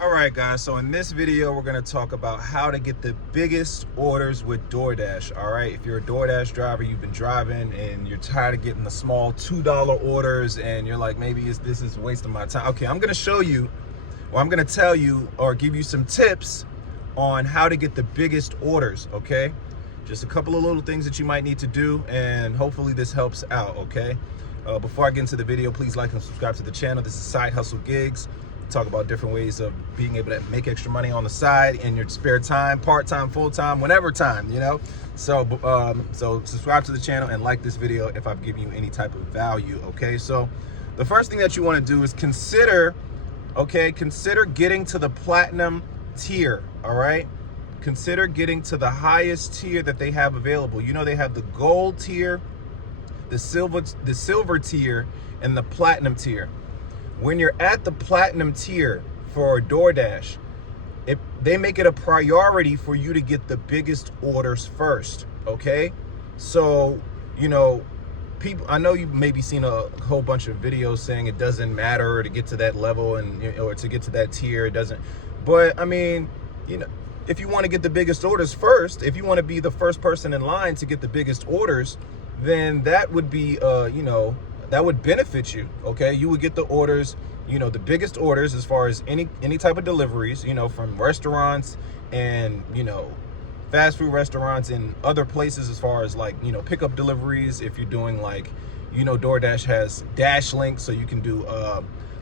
All right, guys, so in this video, we're going to talk about how to get the biggest orders with DoorDash. All right, if you're a DoorDash driver, you've been driving and you're tired of getting the small $2 orders and you're like, maybe this is wasting my time. Okay, I'm going to show you, or I'm going to tell you or give you some tips on how to get the biggest orders, okay? Just a couple of little things that you might need to do, and hopefully this helps out, okay? Before I get into the video, please like and subscribe to the channel. This is Side Hustle Gigs. Talk about different ways of being able to make extra money on the side in your spare time, part-time, full-time, whenever time, you know? So subscribe to the channel and like this video if I've given you any type of value, okay? So the first thing that you want to do is consider getting to the platinum tier, all right? Consider getting to the highest tier that they have available. You know, they have the gold tier, the silver tier, and the platinum tier. When you're at the platinum tier for DoorDash, they make it a priority for you to get the biggest orders first, okay? So, you know, people, I know you've maybe seen a whole bunch of videos saying it doesn't matter to get to that level or to get to that tier, it doesn't. But I mean, you know, if you want to get the biggest orders first, if you want to be the first person in line to get the biggest orders, then that would be, you know, that would benefit you, okay? You would get the orders, you know, the biggest orders as far as any type of deliveries, you know, from restaurants and, you know, fast food restaurants and other places as far as like, you know, pickup deliveries. If you're doing like, you know, DoorDash has Dash links, so you can do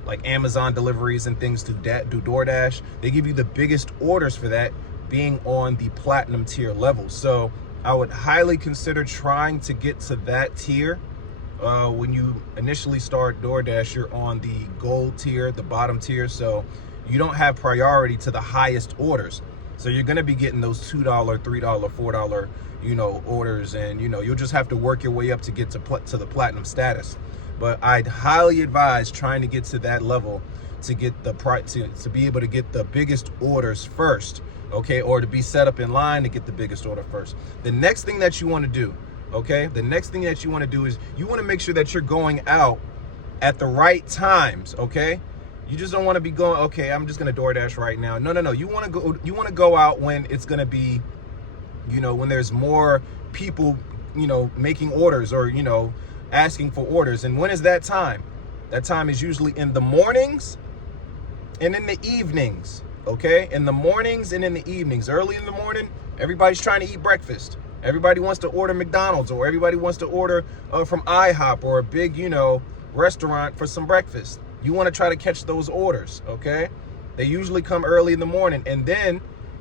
like Amazon deliveries and things to do DoorDash. They give you the biggest orders for that being on the platinum tier level. So I would highly consider trying to get to that tier. When you initially start DoorDash, you're on the gold tier, the bottom tier, so you don't have priority to the highest orders. So you're going to be getting those $2, $3, $4, you know, orders, and you know, you'll just have to work your way up to get to the platinum status. But I'd highly advise trying to get to that level to get the to be able to get the biggest orders first, okay, or to be set up in line to get the biggest order first. The next thing that you want to do, okay, the next thing that you want to do is you want to make sure that you're going out at the right times, okay? You just don't want to be going, okay, I'm just going to DoorDash right now. No. You want to go out when it's going to be, you know, when there's more people, you know, making orders or, you know, asking for orders. And when is that time? That time is usually in the mornings and in the evenings, okay? In the mornings and in the evenings. Early in the morning, everybody's trying to eat breakfast. Everybody wants to order McDonald's, or everybody wants to order from IHOP or a big, you know, restaurant for some breakfast. You want to try to catch those orders, okay? They usually come early in the morning. And then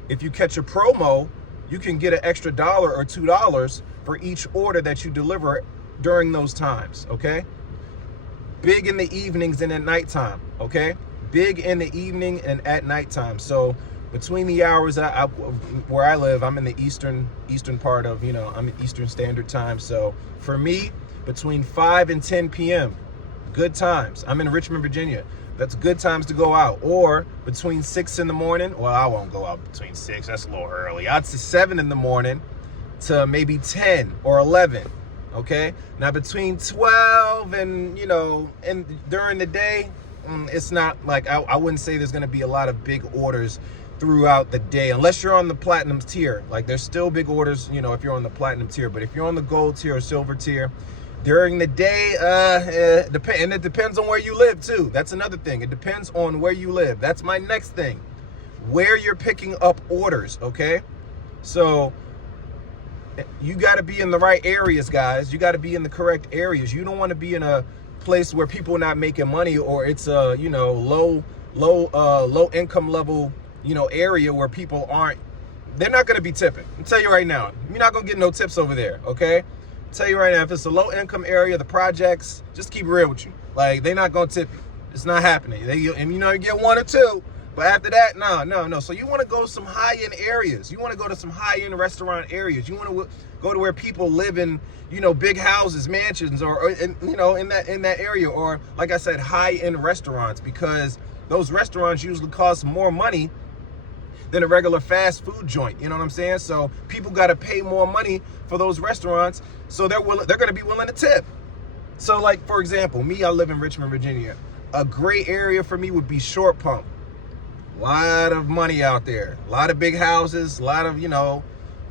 if you catch a promo, you can get an extra $1 or $2 for each order that you deliver during those times, okay? Big in the evenings and at nighttime, okay? Big in the evening and at nighttime. So between the hours where I live, I'm in the eastern part of, you know, I'm in Eastern Standard Time. So for me, between 5 and 10 p.m., good times. I'm in Richmond, Virginia. That's good times to go out. Or between 6 in the morning. Well, I won't go out between 6. That's a little early. I'd say 7 in the morning to maybe 10 or 11. Okay. Now between 12 and, you know, and during the day, it's not like I wouldn't say there's going to be a lot of big orders throughout the day, unless you're on the platinum tier. Like, there's still big orders, you know, if you're on the platinum tier. But if you're on the gold tier or silver tier, during the day, and it depends on where you live too. That's another thing. It depends on where you live. That's my next thing. Where you're picking up orders, okay? So you got to be in the right areas, guys. You got to be in the correct areas. You don't want to be in a place where people are not making money, or it's a, you know, low income level, you know, area where people they're not going to be tipping. I'll tell you right now, you're not going to get no tips over there, okay? I'll tell you right now, if it's a low income area, the projects, just keep it real with you. Like, they're not going to tip you. It's not happening. And you know, you get 1 or 2, but after that, no. So you want to go to some high end areas. You want to go to some high end restaurant areas. You want to go to where people live in, you know, big houses, mansions, or you know, in that area, or like I said, high end restaurants, because those restaurants usually cost more money than a regular fast food joint. You know what I'm saying? So people got to pay more money for those restaurants, so they're going to be willing to tip. So, like, for example, me, I live in Richmond, Virginia. A great area for me would be Short Pump. A lot of money out there. A lot of big houses. A lot of,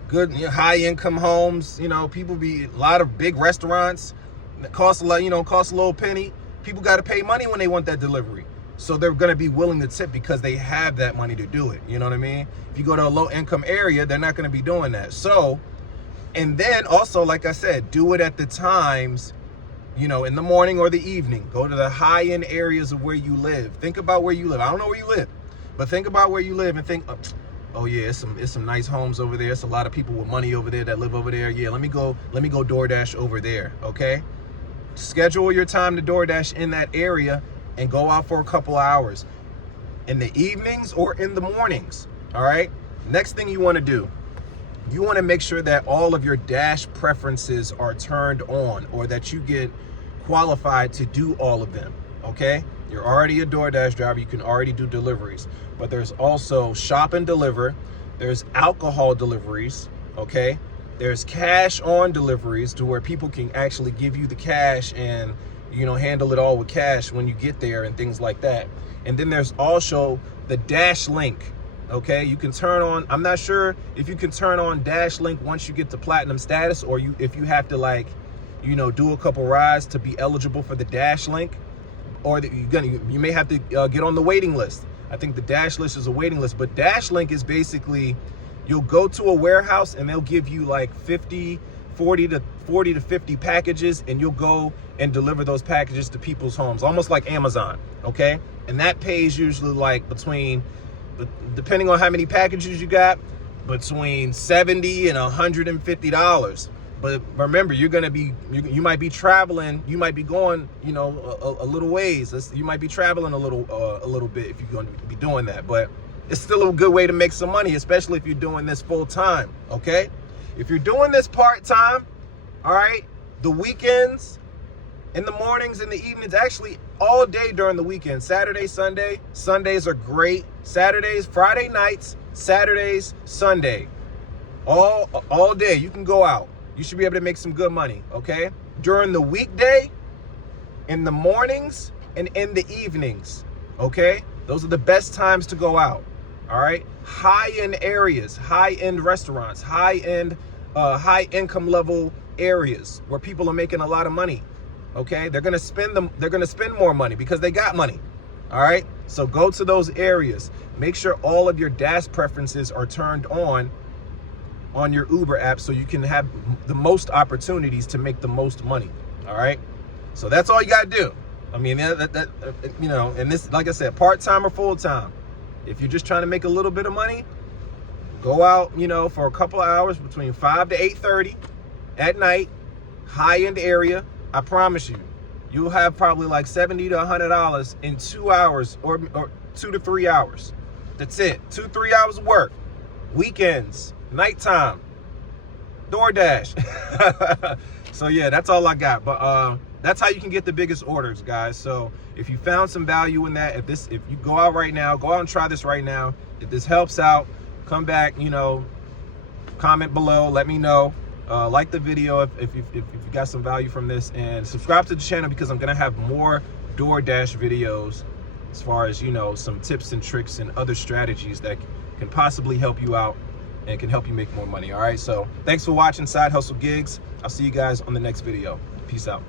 good high income homes. People a lot of big restaurants that cost a lot, cost a little penny. People got to pay money when they want that delivery. So they're going to be willing to tip because they have that money to do it. You know what I mean? If you go to a low income area, they're not going to be doing that. So, and then also, like I said, do it at the times, in the morning or the evening. Go to the high end areas of where you live. Think about where you live. I don't know where you live, but think about where you live and think, oh yeah, it's some nice homes over there. It's a lot of people with money over there that live over there. Yeah, let me go DoorDash over there. Okay. Schedule your time to DoorDash in that area and go out for a couple hours in the evenings or in the mornings. All right. Next thing you want to do, you want to make sure that all of your Dash preferences are turned on, or that you get qualified to do all of them. Okay. You're already a DoorDash driver. You can already do deliveries, but there's also shop and deliver. There's alcohol deliveries. Okay. There's cash on deliveries, to where people can actually give you the cash and handle it all with cash when you get there and things like that. And then there's also the Dash Link. Okay, you can turn on, I'm not sure if you can turn on Dash Link once you get to platinum status, or if you have to do a couple rides to be eligible for the Dash Link, or that you may have to get on the waiting list. I think the Dash list is a waiting list, but Dash Link is basically, you'll go to a warehouse and they'll give you like 40 to 50 packages, and you'll go and deliver those packages to people's homes, almost like Amazon. Okay, and that pays usually like between, depending on how many packages you got, between $70 and $150. But remember, you might be traveling, you might be going, a little ways. You might be traveling a little bit if you're going to be doing that. But it's still a good way to make some money, especially if you're doing this full time. Okay, if you're doing this part time, all right, the weekends, in the mornings, in the evenings, actually all day during the weekend, Saturday, Sunday. Sundays are great. Saturdays, Friday nights, Saturdays, Sunday, all day you can go out. You should be able to make some good money. Okay, during the weekday, in the mornings, and in the evenings. Okay, those are the best times to go out. All right, high-end areas, high-end restaurants, high-end, high income level areas where people are making a lot of money. Okay, they're gonna spend more money because they got money. All right, so go to those areas. Make sure all of your Dash preferences are turned on your Uber app, so you can have the most opportunities to make the most money. All right, so that's all you gotta do. I mean, and this, like I said, part-time or full-time. If you're just trying to make a little bit of money, go out, for a couple of hours between 5 to 8:30 at night, high-end area. I promise you, you'll have probably like $70 to $100 in 2 hours or 2 to 3 hours. That's it. 2-3 hours of work. Weekends, nighttime, DoorDash. So yeah, that's all I got. But that's how you can get the biggest orders, guys. So if you found some value in that, if you go out right now, go out and try this right now. If this helps out, come back, comment below, let me know. Like the video if you got some value from this, and subscribe to the channel, because I'm gonna have more DoorDash videos as far as some tips and tricks and other strategies that can possibly help you out and can help you make more money. All right, so thanks for watching Side Hustle Gigs. I'll see you guys on the next video. Peace out.